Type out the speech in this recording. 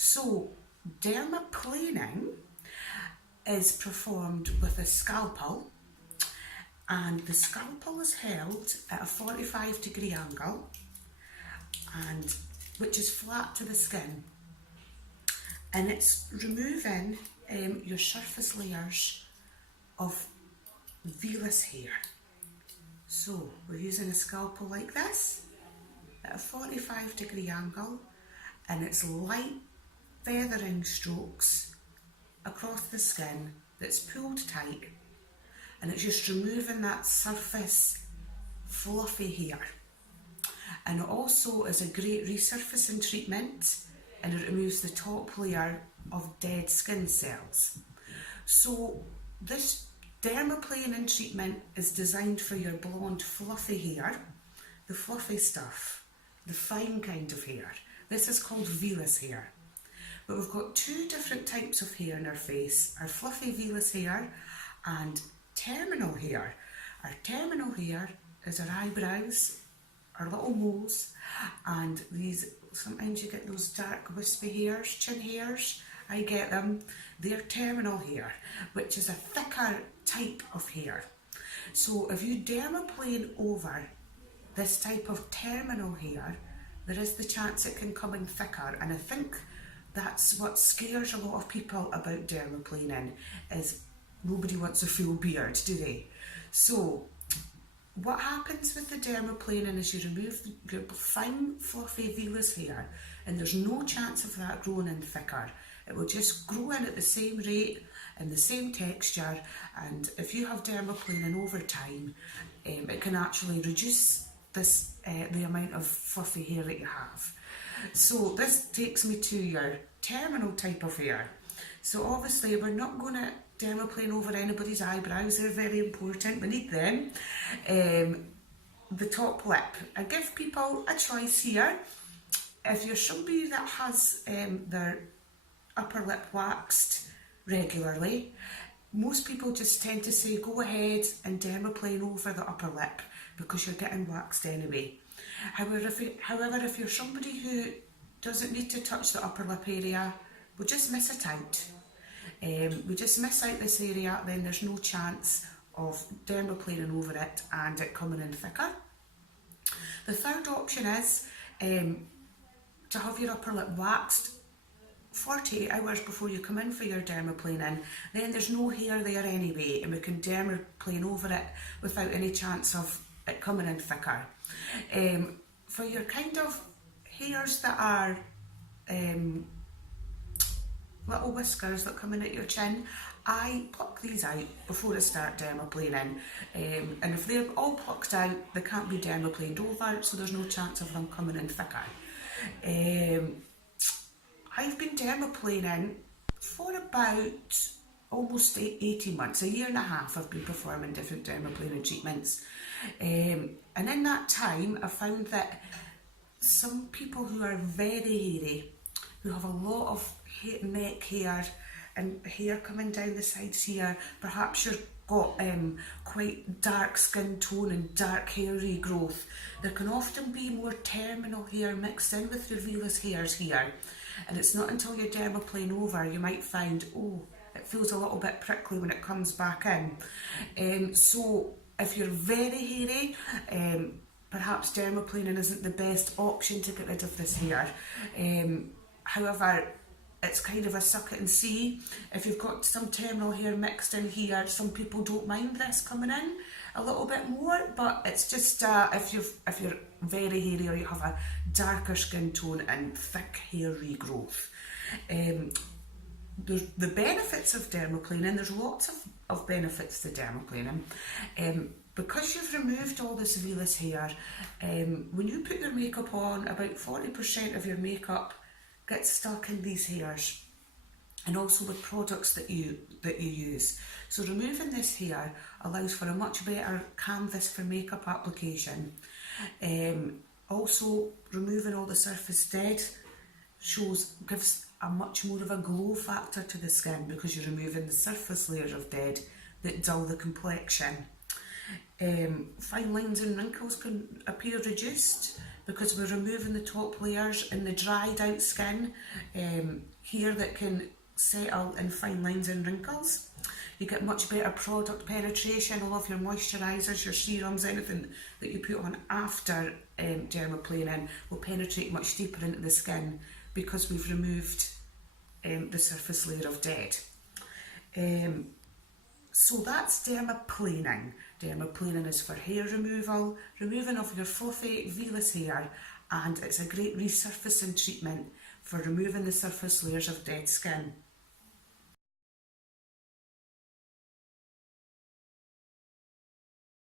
So dermaplaning is performed with a scalpel, and the scalpel is held at a 45-degree angle, and which is flat to the skin, and it's removing your surface layers of vellus hair. So we're using a scalpel like this at a 45-degree angle, and it's light feathering strokes across the skin that's pulled tight, and it's just removing that surface fluffy hair. And it also is a great resurfacing treatment, and it removes the top layer of dead skin cells. So this dermaplaning treatment is designed for your blonde fluffy hair, the fluffy stuff, the fine kind of hair. This is called vellus hair. But we've got two different types of hair in our face, our fluffy vellus hair and terminal hair. Our terminal hair is our eyebrows, our little moles, and these, sometimes you get those dark wispy hairs, chin hairs, I get them. They're terminal hair, which is a thicker type of hair. So if you dermaplane over this type of terminal hair, there is the chance it can come in thicker, and I think that's what scares a lot of people about dermaplaning, is nobody wants a full beard, do they? So what happens with the dermaplaning is you remove your fine fluffy vellus hair, and there's no chance of that growing in thicker. It will just grow in at the same rate and the same texture, and if you have dermaplaning over time, it can actually reduce this the amount of fluffy hair that you have. So this takes me to your terminal type of hair. So obviously we're not going to dermaplane over anybody's eyebrows, they're very important, we need them. The top lip. I give people a choice here. If you're somebody that has their upper lip waxed regularly, most people just tend to say go ahead and dermaplane over the upper lip because you're getting waxed anyway. However, if you're somebody who doesn't need to touch the upper lip area, we'll just miss it out. We just miss out this area, then there's no chance of dermaplaning over it and it coming in thicker. The third option is to have your upper lip waxed 48 hours before you come in for your dermaplaning. Then there's no hair there anyway, and we can dermaplane over it without any chance of it coming in thicker. For your kind of hairs that are little whiskers that come in at your chin, I pluck these out before I start dermaplaning, and if they're all plucked out, they can't be dermaplaned over, so there's no chance of them coming in thicker. I've been dermaplaning for about almost 18 months, a year and a half. I've been performing different dermaplaning treatments, and in that time I found that some people who are very hairy, who have a lot of neck hair and hair coming down the sides here, perhaps you've got quite dark skin tone and dark hair regrowth, there can often be more terminal hair mixed in with your vellus hairs here, and it's not until you dermaplane over you might find, oh, it feels a little bit prickly when it comes back in. So if you're very hairy, perhaps dermaplaning isn't the best option to get rid of this hair. However, it's kind of a suck it and see. If you've got some terminal hair mixed in here, some people don't mind this coming in a little bit more, but it's just if you're very hairy or you have a darker skin tone and thick hair regrowth. The benefits of dermaplaning, there's lots of benefits to dermaplaning. Because you've removed all this vellus hair, when you put your makeup on, about 40% of your makeup gets stuck in these hairs, and also with products that you use. So removing this hair allows for a much better canvas for makeup application. Also removing all the surface dead gives a much more of a glow factor to the skin, because you're removing the surface layers of dead that dull the complexion. Fine lines and wrinkles can appear reduced because we're removing the top layers in the dried out skin here that can settle in fine lines and wrinkles. You get much better product penetration. All of your moisturisers, your serums, anything that you put on after dermaplaning will penetrate much deeper into the skin because we've removed the surface layer of dead. So that's dermaplaning. Dermaplaning is for hair removal, removing of your fluffy, vellus hair, and it's a great resurfacing treatment for removing the surface layers of dead skin.